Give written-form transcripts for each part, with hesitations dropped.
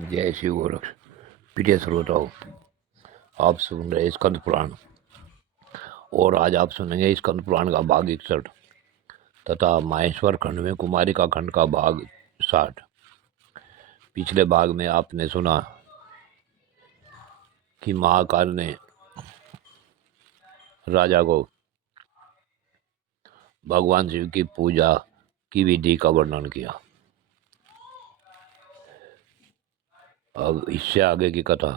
जय शिव गोरक्ष। प्रिय श्रोताओ, आप सुन रहे स्कंद पुराण और आज आप सुनेंगे स्कंद पुराण का भाग 61 तथा माहेश्वर खंड में कुमारिका खंड का भाग 60। पिछले भाग में आपने सुना कि महाकाल ने राजा को भगवान शिव की पूजा की विधि का वर्णन किया। अब इससे आगे की कथा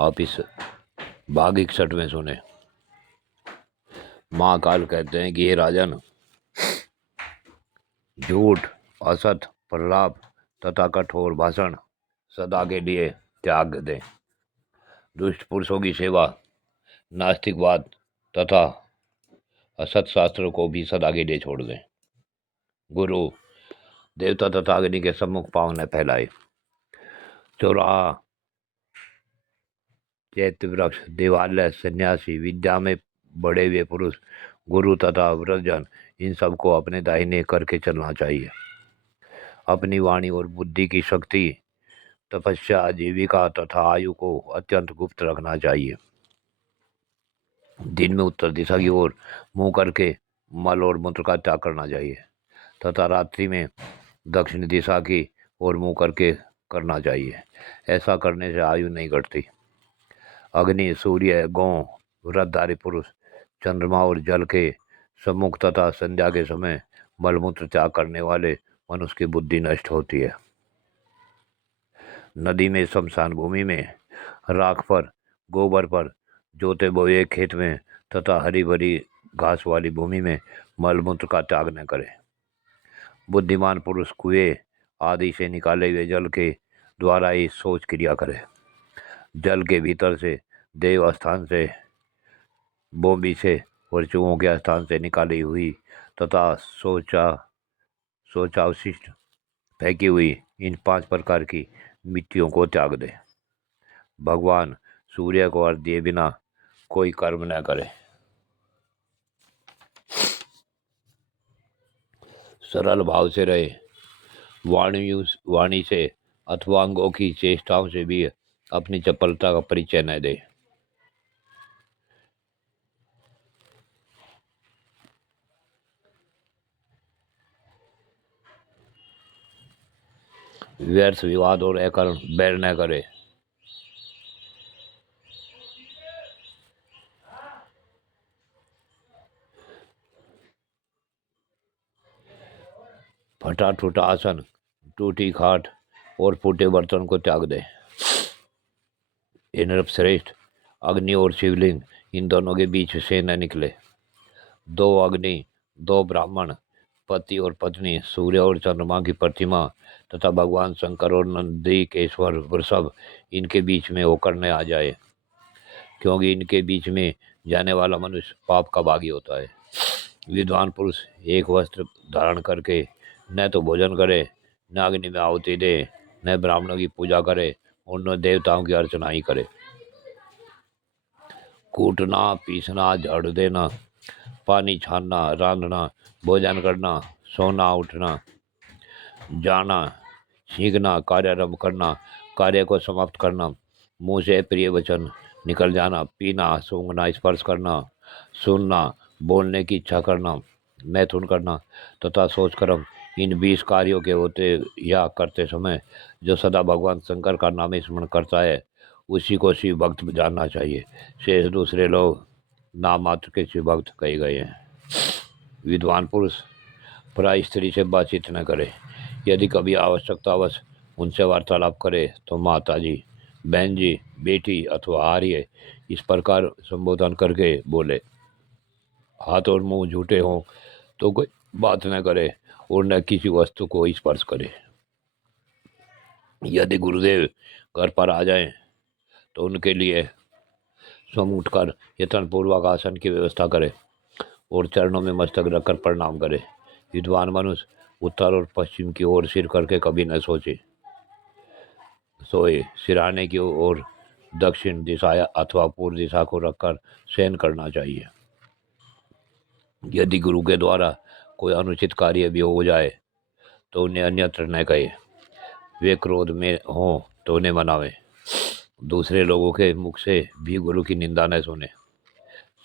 आप इस भाग 61 में सुने। महाकाल कहते हैं कि हे राजन, झूठ, असत, प्रलाप तथा कठोर भाषण सदा के लिए त्याग दें। दुष्ट पुरुषों की सेवा, नास्तिकवाद तथा असत शास्त्रों को भी सदा के लिए छोड़ दें। गुरु, देवता तथा अग्नि के सम्मुख पांव न फैलाए। चौराहा, चैत्य वृक्ष, देवालय, सन्यासी, विद्या में बड़े हुए पुरुष, गुरु तथा व्रतजन, इन सबको अपने दाहिने करके चलना चाहिए। अपनी वाणी और बुद्धि की शक्ति, तपस्या, आजीविका तथा आयु को अत्यंत गुप्त रखना चाहिए। दिन में उत्तर दिशा की ओर मुंह करके मल और मूत्र का त्याग करना चाहिए तथा रात्रि में दक्षिण दिशा की ओर मुंह करके करना चाहिए। ऐसा करने से आयु नहीं घटती। अग्नि, सूर्य, गौ, व्रतधारी पुरुष, चंद्रमा और जल के सम्मुख तथा संध्या के समय मलमूत्र त्याग करने वाले मनुष्य की बुद्धि नष्ट होती है। नदी में, शमशान भूमि में, राख पर, गोबर पर, जोते बोए खेत में तथा हरी भरी घास वाली भूमि में मलमूत्र का त्याग न करे। बुद्धिमान पुरुष कुएं आदि से निकाले हुए जल के द्वारा ही शौच क्रिया करे। जल के भीतर से, देव स्थान से, बोबी से और चूहों के स्थान से निकाली हुई तथा शौचावशिष्ट फेंकी हुई इन 5 प्रकार की मिट्टियों को त्याग दे। भगवान सूर्य को अर्घ्य दिए बिना कोई कर्म न करे। सरल भाव से रहे। वाणी से अथवा अंगों की चेष्टाओं से भी अपनी चपलता का परिचय न दे। व्यर्थ विवाद और अकारण बैर न करे। फटा टूटा आसन, टूटी खाट और फूटे बर्तन को त्याग दे। इनरप श्रेष्ठ, अग्नि और शिवलिंग, इन दोनों के बीच से न निकले। 2 अग्नि, 2 ब्राह्मण, पति और पत्नी, सूर्य और चंद्रमा की प्रतिमा तथा भगवान शंकर और नंदी केश्वर वृषभ, इनके बीच में होकर न आ जाए, क्योंकि इनके बीच में जाने वाला मनुष्य पाप का भागी होता है। विद्वान पुरुष एक वस्त्र धारण करके न तो भोजन करे, न अग्नि में आहुति दे, न ब्राह्मणों की पूजा करे और न देवताओं की अर्चना ही करे। कूटना, पीसना, झाड़ देना, पानी छानना, रांधना, भोजन करना, सोना, उठना, जाना, सीखना, कार्यारंभ करना, कार्य को समाप्त करना, मुंह से प्रिय वचन निकल जाना, पीना, सूंघना, स्पर्श करना, सुनना, बोलने की इच्छा करना, मैथुन करना तथा सोच कर्म, इन 20 कार्यों के होते या करते समय जो सदा भगवान शंकर का नाम स्मरण करता है, उसी को शिव भक्त जानना चाहिए। शेष दूसरे लोग नाम मात्र के शिव भक्त कहे गए हैं। विद्वान पुरुष पराई स्त्री से बातचीत न करे। यदि कभी आवश्यकतावश उनसे वार्तालाप करे तो माता जी, बहन जी, बेटी अथवा आर्य इस प्रकार संबोधन करके बोले। हाथ और मुंह झूठे हों तो कोई बात न करे और न किसी वस्तु को स्पर्श करे। यदि गुरुदेव घर पर आ जाएं तो उनके लिए स्वयं उठकर यत्नपूर्वक आसन की व्यवस्था करे और चरणों में मस्तक रखकर प्रणाम करे। विद्वान मनुष्य उत्तर और पश्चिम की ओर सिर करके कभी न सोए। सिरहाने की ओर दक्षिण दिशा अथवा पूर्व दिशा को रखकर शयन करना चाहिए। यदि गुरु के द्वारा कोई अनुचित कार्य भी हो जाए तो उन्हें अन्यत्र न कहे। वे क्रोध में हों तो उन्हें मनावें। दूसरे लोगों के मुख से भी गुरु की निंदा न सुने।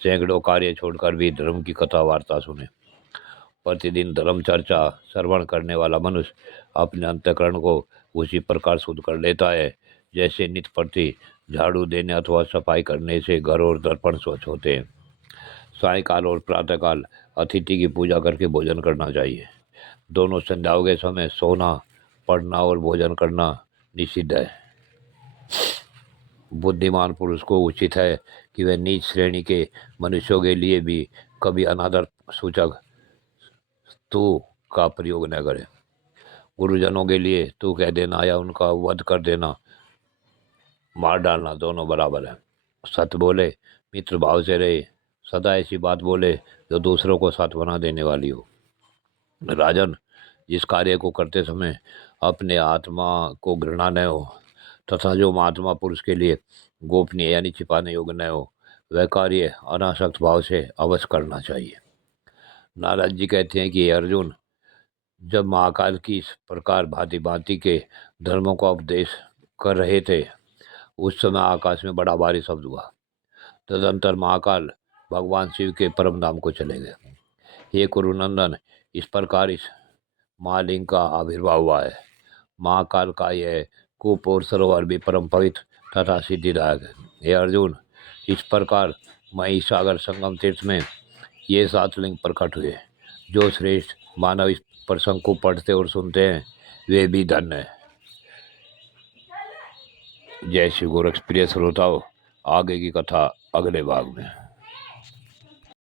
सैकड़ों कार्य छोड़कर भी धर्म की कथा वार्ता सुने। प्रतिदिन धर्म चर्चा श्रवण करने वाला मनुष्य अपने अंतःकरण को उसी प्रकार शुद्ध कर लेता है जैसे नित्य प्रति झाड़ू देने अथवा सफाई करने से घर और दर्पण स्वच्छ होते हैं। सायंकाल और प्रातःकाल अतिथि की पूजा करके भोजन करना चाहिए। दोनों संध्याओं के समय सोना, पढ़ना और भोजन करना निषिद्ध है। बुद्धिमान पुरुष को उचित है कि वह नीच श्रेणी के मनुष्यों के लिए भी कभी अनादर सूचक तू का प्रयोग न करे। गुरुजनों के लिए तू कह देना या उनका वध कर देना, मार डालना दोनों बराबर है। सत्य बोले, मित्र भाव से रहे, सदा ऐसी बात बोले जो दूसरों को सांत्वना देने वाली हो। राजन, जिस कार्य को करते समय अपने आत्मा को घृणा न हो तथा जो महात्मा पुरुष के लिए गोपनीय यानी छिपाने योग्य न हो, वह कार्य अनासक्त भाव से अवश्य करना चाहिए। नारद जी कहते हैं कि हे अर्जुन, जब महाकाल की इस प्रकार भांति भांति के धर्मों का उपदेश कर रहे थे, उस समय आकाश में बड़ा भारी शब्द हुआ। तदंतर महाकाल भगवान शिव के परम धाम को चले गए। हे कुरुनंदन, इस प्रकार इस महालिंग का आविर्भाव हुआ है। महाकाल का यह कूप और सरोवर भी परम पवित्र तथा सिद्धिदायक है। हे अर्जुन, इस प्रकार महिसागर संगम तीर्थ में ये 7 लिंग प्रकट हुए। जो श्रेष्ठ मानव इस प्रसंग को पढ़ते और सुनते हैं, वे भी धन्य हैं। जय श्री गोरख प्रिय श्रोताओं, आगे की कथा अगले भाग में।